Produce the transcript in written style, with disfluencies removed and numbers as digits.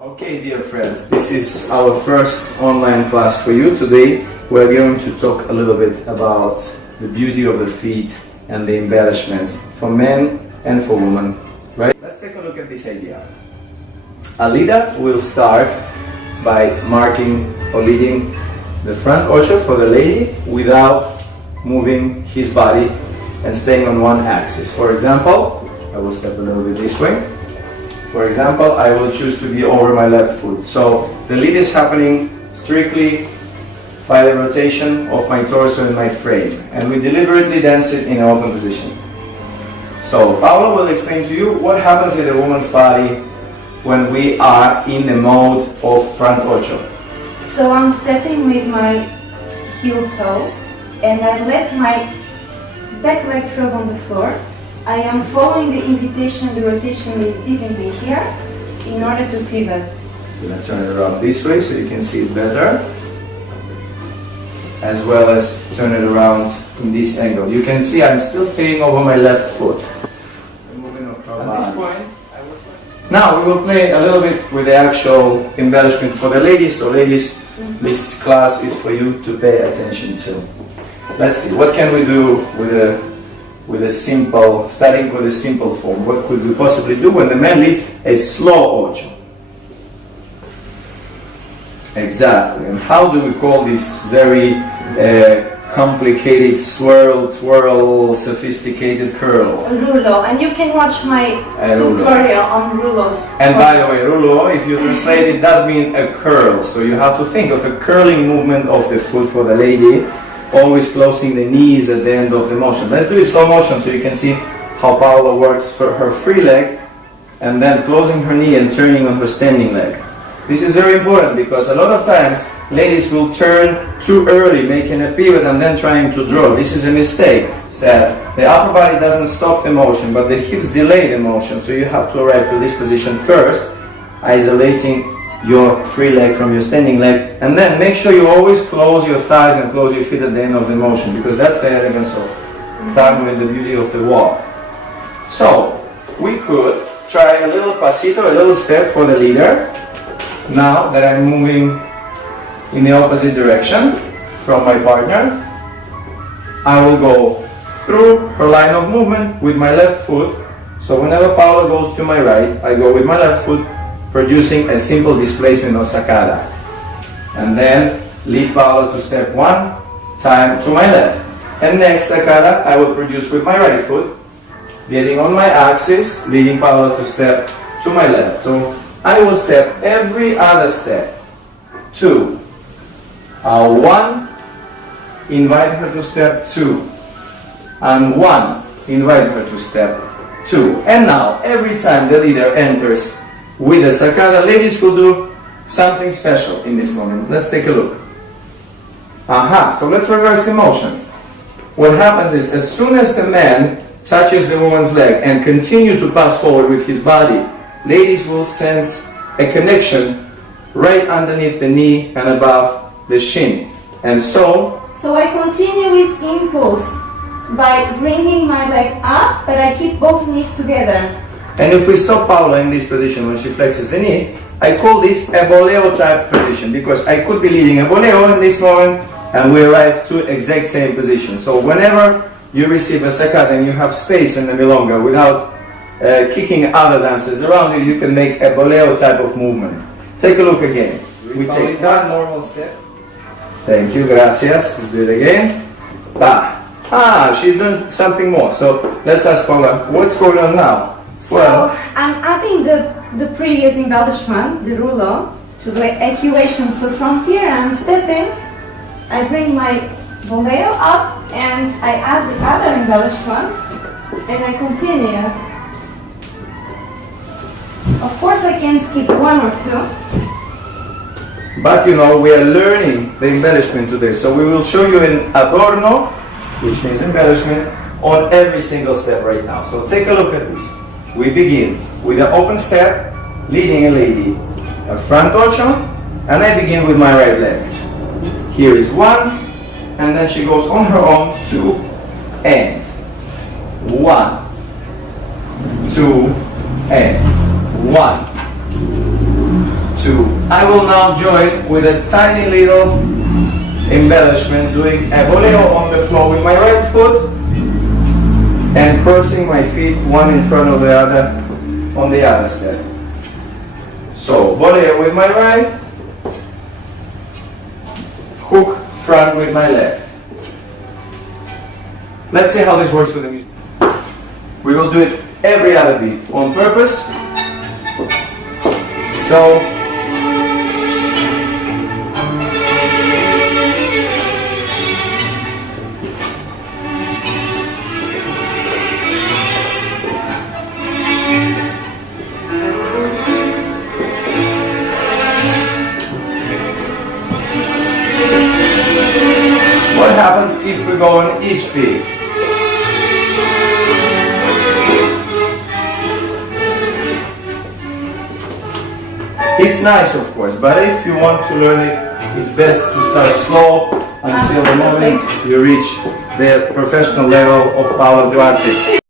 Okay, dear friends, this is our first online class for you. Today we're going to talk a little bit about the beauty of the feet and the embellishments for men and for women, right? Let's take a look at this idea. A leader will start by marking or leading the front ocho for the lady without moving his body and staying on one axis. For example, I will step a little bit this way. For example, I will choose to be over my left foot. So the lead is happening strictly by the rotation of my torso and my frame. And we deliberately dance it in an open position. So Paolo will explain to you what happens in the woman's body when we are in the mode of front ocho. So I'm stepping with my heel toe and I let my back leg drop on the floor. I am following the invitation, the rotation is definitely here in order to pivot. I'm going to turn it around this way so you can see it better, as well as turn it around in this angle. You can see I'm still staying over my left foot. At this point, now we will play a little bit with the actual embellishment for the ladies. So ladies, this class is for you to pay attention to. Let's see, what can we do with a simple, starting with a simple form. What could we possibly do when the man leads a slow ocho? Exactly. And how do we call this very complicated swirl, twirl, sophisticated curl? Rulo. And you can watch my tutorial on rulos. And by the way, rulo, if you translate it, does mean a curl. So you have to think of a curling movement of the foot for the lady, always closing the knees at the end of the motion. Let's do it slow motion so you can see how Paola works for her free leg and then closing her knee and turning on her standing leg. This is very important because a lot of times ladies will turn too early, making a pivot and then trying to draw. This is a mistake. That the upper body doesn't stop the motion, but the hips delay the motion. So you have to arrive to this position first, isolating your free leg from your standing leg, and then make sure you always close your thighs and close your feet at the end of the motion, because that's the elegance of tango and the beauty of the walk. So we could try a little pasito, a little step for the leader. Now that I'm moving in the opposite direction from my partner, I will go through her line of movement with my left foot. So whenever Paola goes to my right, I go with my left foot, producing a simple displacement of sacada. And then lead Paolo to step one time to my left. And next sacada I will produce with my right foot, getting on my axis, leading Paolo to step to my left. So I will step every other step. Two. One, invite her to step two. And one, invite her to step two. And now, every time the leader enters with the sacada, ladies will do something special in this moment. Let's take a look. So let's reverse the motion. What happens is, as soon as the man touches the woman's leg and continue to pass forward with his body, ladies will sense a connection right underneath the knee and above the shin. And so I continue with impulse by bringing my leg up, but I keep both knees together. And if we stop Paola in this position when she flexes the knee, I call this a boleo type position, because I could be leading a boleo in this moment and we arrive to exact same position. So whenever you receive a sacada and you have space in the milonga without kicking other dancers around you, you can make a boleo type of movement. Take a look again. We take that normal step. Thank you, gracias. Let's do it again. She's done something more. So let's ask Paola, what's going on now? So I'm adding the previous embellishment, the rulo, to the equation. So from here I'm stepping, I bring my boleo up and I add the other embellishment and I continue. Of course I can skip one or two. But you know, we are learning the embellishment today. So we will show you an adorno, which means embellishment, on every single step right now. So take a look at this. We begin with an open step, leading a lady, a front ocho, and I begin with my right leg. Here is one, and then she goes on her own, two, and 1, 2, and 1, I will now join with a tiny little embellishment, doing a voleo on the floor with my right foot and crossing my feet one in front of the other on the other step. So voleo with my right, hook front with my left. Let's see how this works with the music. We will do it every other beat on purpose. So what happens if we go on each beat? It's nice, of course, but if you want to learn it, it's best to start slow until the moment you reach the professional level of Duarte.